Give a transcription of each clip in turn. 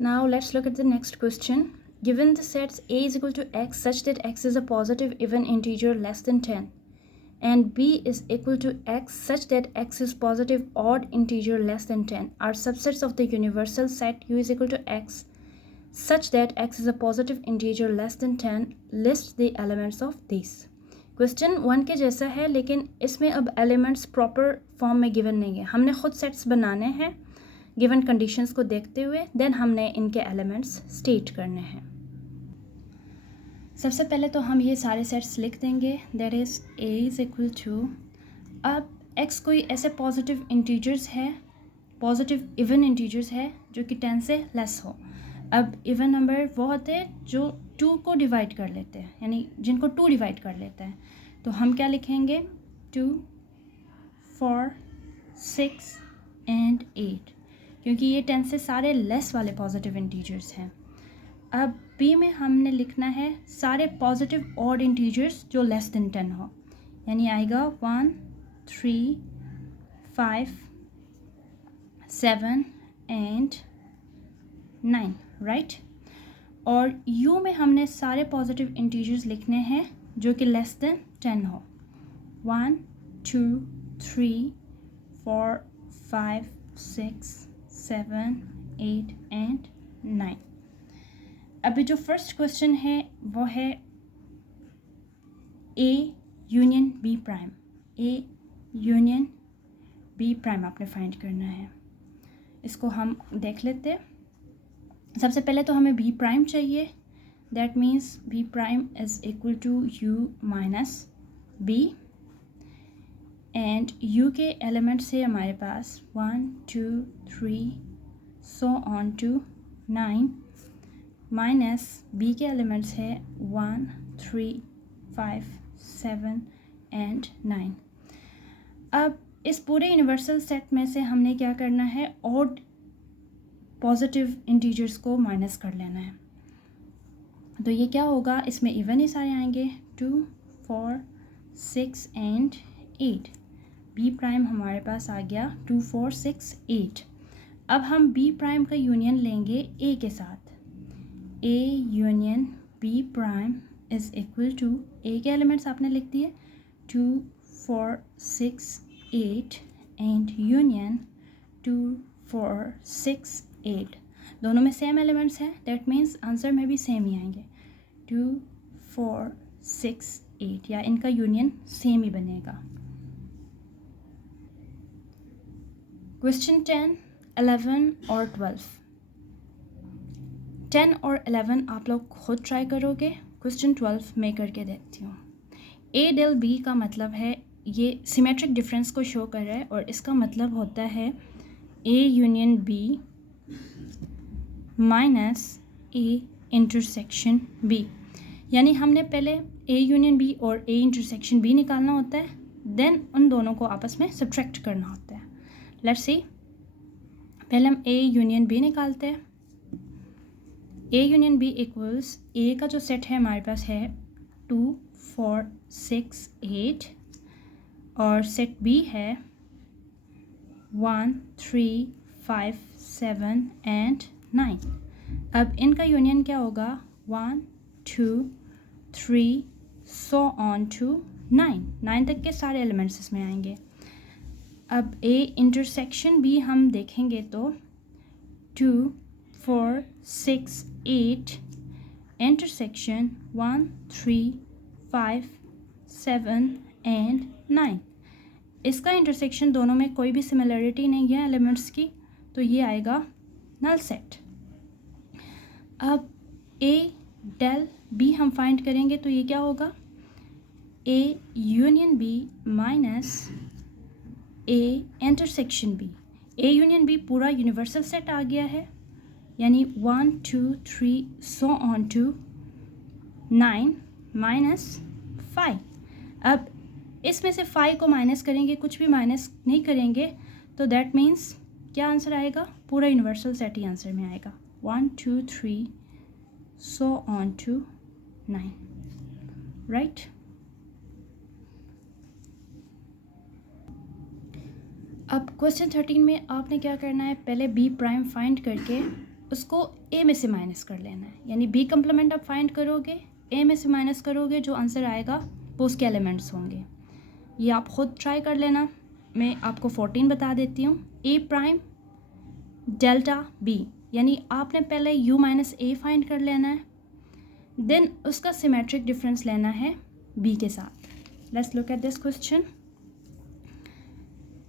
Now let's look at the next question. Given the sets A is equal to x such that x is a positive even integer less than 10 and b is equal to x such that x is positive odd integer less than 10 are subsets of the universal set u is equal to x such that x is a positive integer less than 10, list the elements of these. Question 1 के जैसा है लेकिन इसमें अब elements proper form में given नहीं है. हमने खुद सेट्स बनाने हैं गिवन कंडीशंस को देखते हुए, देन हमने इनके एलिमेंट्स स्टेट करने हैं. सबसे पहले तो हम ये सारे सेट्स लिख देंगे. That is a is equal to, अब x कोई ऐसे पॉजिटिव इंटीजर्स है, पॉजिटिव इवन इंटीजर्स है जो कि 10 से लेस हो. अब इवन नंबर वो होते हैं जो 2 को डिवाइड कर लेते हैं, यानी जिनको 2 डिवाइड कर लेते हैं. तो हम क्या लिखेंगे? 2, 4, 6 एंड 8, क्योंकि ये 10 से सारे लेस वाले पॉजिटिव इंटीजर्स हैं. अब बी में हमने लिखना है सारे पॉजिटिव ऑड इंटीजर्स जो लेस देन 10 हो, यानी आएगा 1, 3, 5, 7 एंड 9, राइट. और यू में हमने सारे पॉजिटिव इंटीजर्स लिखने हैं जो कि लेस देन 10 हो. 1, 2, 3, 4, 5, 6, 7, 8 एंड 9. अभी जो फर्स्ट क्वेश्चन है वो है A union B prime. A union B prime आपने फाइंड करना है. इसको हम देख लेते हैं. सबसे पहले तो हमें बी प्राइम चाहिए. That means B prime is equal to U minus B and U के एलिमेंट्स है हमारे पास 1, 2, 3 so on to 9 minus B के एलिमेंट्स है 1, 3, 5, 7 एंड 9. अब इस पूरे यूनिवर्सल सेट में से हमने क्या करना है? ऑड पॉजिटिव इंटीजर्स को माइनस कर लेना है. तो ये क्या होगा? इसमें इवन ही सारे आएंगे 2, 4, 6 एंड 8. बी प्राइम हमारे पास आ गया 2, 4, 6, 8. अब हम बी प्राइम का यूनियन लेंगे ए के साथ. A union B prime is equal to, A के एलिमेंट्स आपने लिख दिए 2, 4, 6, 8 एंड यूनियन 2, 4, 6, 8. दोनों में सेम एलिमेंट्स हैं, दैट मीन्स आंसर में भी सेम ही आएंगे 2, 4, 6, 8, या इनका यूनियन सेम ही बनेगा. क्वेश्चन 10, 11 और 12. 10 और 11 आप लोग खुद ट्राई करोगे. क्वेश्चन 12 मैं करके देखती हूँ. ए डेल बी का मतलब है, ये सिमेट्रिक डिफरेंस को शो कर रहा है और इसका मतलब होता है A union B minus A intersection B. यानी हमने पहले ए यूनियन बी और ए इंटरसेक्शन बी निकालना होता है, देन उन दोनों को आपस में सब्ट्रैक्ट करना होता है. लेट्स सी, पहले हम ए यूनियन बी निकालते हैं. ए यूनियन बी इक्वल्स, ए का जो सेट है हमारे पास है 2, 4, 6, 8 और सेट बी है 1, 3, 5, 7 एंड 9. अब इनका यूनियन क्या होगा? 1, 2, 3 सो ऑन टू 9 तक के सारे एलिमेंट्स इसमें आएंगे. अब ए इंटरसेक्शन बी हम देखेंगे तो 2, 4, 6, 8 इंटरसेक्शन 1, 3, 5, 7 एंड 9. इसका इंटरसेक्शन दोनों में कोई भी सिमिलरिटी नहीं है एलिमेंट्स की, तो ये आएगा नल सेट. अब ए डेल बी हम फाइंड करेंगे तो ये क्या होगा? A union B minus A intersection B. A union B पूरा यूनिवर्सल सेट आ गया है, यानी 1, 2, 3 सो ऑन टू 9 माइनस 5. अब इसमें से 5 को माइनस करेंगे, कुछ भी माइनस नहीं करेंगे, तो दैट मीन्स क्या आंसर आएगा? पूरा यूनिवर्सल सेट ही आंसर में आएगा 1, 2, 3 सो ऑन टू 9, राइट. अब क्वेश्चन 13 में आपने क्या करना है? पहले बी प्राइम फाइंड करके उसको ए में से माइनस कर लेना है, यानी बी कम्प्लीमेंट आप फाइंड करोगे, ए में से माइनस करोगे, जो आंसर आएगा वो उसके एलिमेंट्स होंगे। ये आप ख़ुद ट्राई कर लेना। मैं आपको 14 बता देती हूँ। ए प्राइम डेल्टा बी, यानी आपने पहले यू माइनस ए फाइंड कर लेना है, देन उसका सिमेट्रिक डिफरेंस लेना है बी के साथ। Let's look at this question.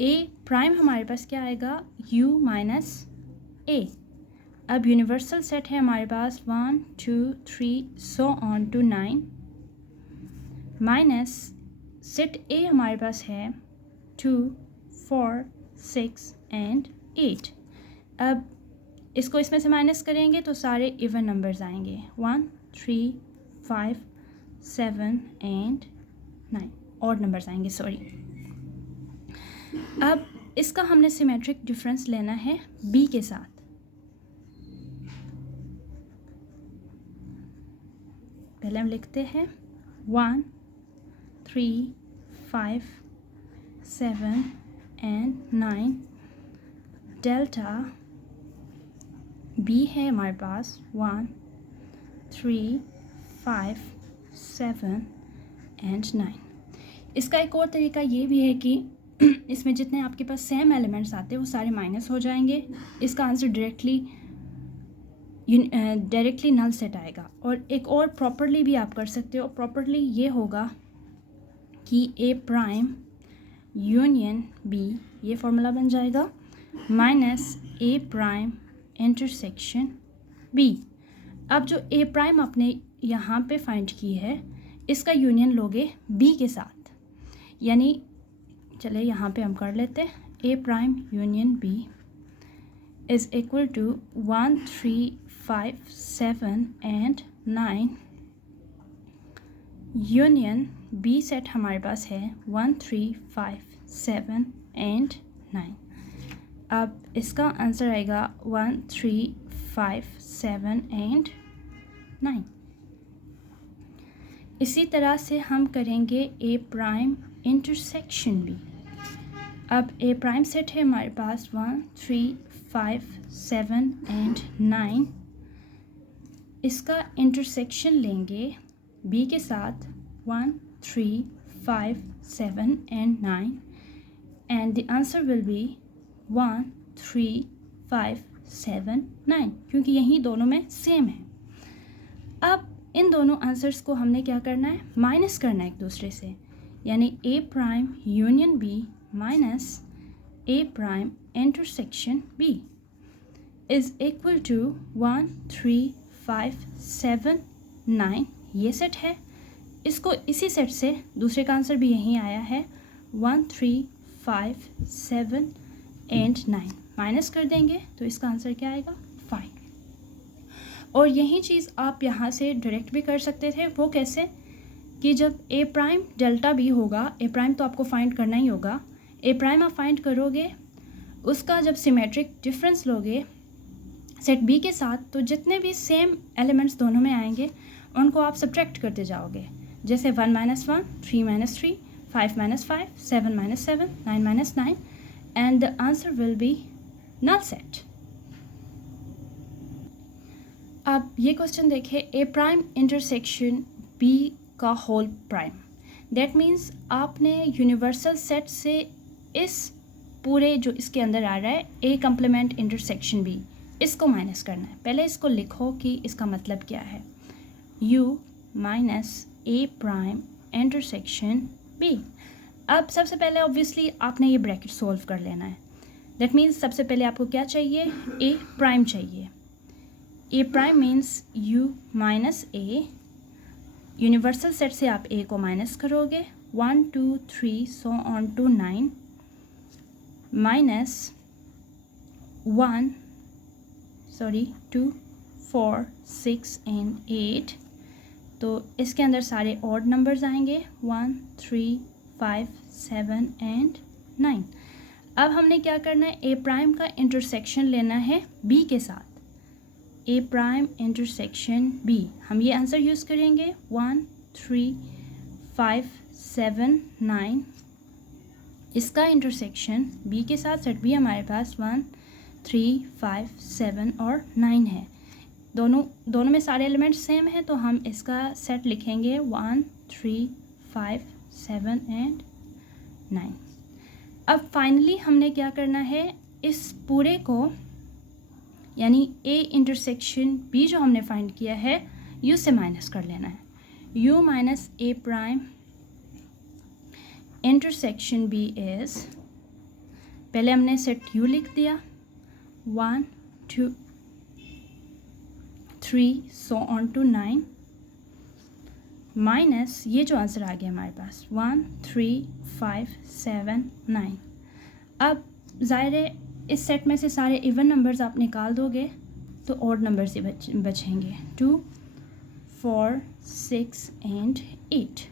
A prime हमारे पास क्या आएगा, यू माइनस ए। अब यूनिवर्सल सेट है हमारे पास 1 2 3 so on to 9, minus set A हमारे पास है 2 4 6 एंड 8। अब इसको इसमें से माइनस करेंगे तो सारे इवन नंबर्स आएंगे, 1 3 5 7 एंड 9, ऑड नंबर्स आएंगे, सॉरी। अब इसका हमने सिमेट्रिक डिफरेंस लेना है बी के साथ। पहले हम लिखते हैं 1 3 5 7 एंड 9, डेल्टा बी है हमारे पास 1 3 5 7 एंड 9। इसका एक और तरीका ये भी है कि इसमें जितने आपके पास सेम एलिमेंट्स आते हैं वो सारे माइनस हो जाएंगे। इसका आंसर डायरेक्टली नल सेट आएगा। और एक और प्रॉपरली भी आप कर सकते हो। प्रॉपरली ये होगा कि ए प्राइम यूनियन बी, ये फॉर्मूला बन जाएगा, minus A prime intersection B. अब जो ए प्राइम आपने यहाँ पे फाइंड की है, इसका यूनियन लोगे बी के साथ, यानी चले यहाँ पे हम कर लेते हैं, A prime union B is equal to 1 3 5 7 and 9, union B set हमारे पास है 1 3 5 7 एंड 9। अब इसका आंसर आएगा 1 3 5 7 एंड 9। इसी तरह से हम करेंगे ए प्राइम इंटरसेक्शन बी। अब ए प्राइम सेट है हमारे पास 1 3 5 7 एंड 9। इसका इंटरसेक्शन लेंगे बी के साथ 1 3 5 7 and 9, and the answer will B 1 3 5 7 9, क्योंकि यही दोनों में सेम है। अब इन दोनों आंसर्स को हमने क्या करना है, माइनस करना है एक दूसरे से, यानी A prime union B minus A prime intersection B is equal to 1 3 5 7 9। ये सेट है, इसको इसी सेट से दूसरे का आंसर भी यही आया है 1 3 5 7 एंड 9, माइनस कर देंगे तो इसका आंसर क्या आएगा 5। और यही चीज़ आप यहाँ से डायरेक्ट भी कर सकते थे। वो कैसे कि जब ए प्राइम डेल्टा बी होगा, ए प्राइम तो आपको फाइंड करना ही होगा, ए प्राइम आप फाइंड करोगे, उसका जब सिमेट्रिक डिफरेंस लोगे सेट बी के साथ, तो जितने भी सेम एलिमेंट्स दोनों में आएंगे उनको आप सब्ट्रैक्ट करते जाओगे। जैसे 1 - 1 3 - 3 5 - 5 7 - 7 9 - 9, and the answer will be null set. अब ये क्वेश्चन देखें, ए प्राइम इंटरसेक्शन बी का होल प्राइम। दैट मीन्स आपने यूनिवर्सल सेट से इस पूरे जो इसके अंदर आ रहा है ए कम्प्लीमेंट इंटरसेक्शन बी, इसको माइनस करना है। पहले इसको लिखो कि इसका मतलब क्या है, U minus A prime intersection B. अब सबसे पहले ऑब्वियसली आपने ये ब्रैकेट सोल्व कर लेना है। दैट मीन्स सबसे पहले आपको क्या चाहिए, ए प्राइम चाहिए। A prime means U minus A, universal set से आप ए को माइनस करोगे 1 2 3 so on to 9, minus 2 4 6 and 8। तो इसके अंदर सारे ऑड नंबर्स आएंगे 1 3 5 7 एंड 9। अब हमने क्या करना है, ए प्राइम का इंटरसेक्शन लेना है बी के साथ, ए प्राइम इंटरसेक्शन बी। हम ये आंसर यूज़ करेंगे 1 3 5 7 9। इसका इंटरसेक्शन बी के साथ सेट बी हमारे पास 1 3, 5, 7 और 9 है। दोनों में सारे एलिमेंट्स सेम है, तो हम इसका सेट लिखेंगे 1, 3, 5, 7 एंड 9। अब फाइनली हमने क्या करना है, इस पूरे को यानी A इंटरसेक्शन B जो हमने फाइंड किया है, U से माइनस कर लेना है। U minus A prime intersection B is, पहले हमने सेट U लिख दिया 1, 2, 3 सो ऑन टू 9 माइनस ये जो आंसर आ गया हमारे पास 1, 3, 5, 7, 9। अब ज़ाहिर है इस सेट में से सारे इवन नंबर्स आप निकाल दोगे तो ऑड नंबर्स ही बचेंगे 2, 4, 6 एंड 8।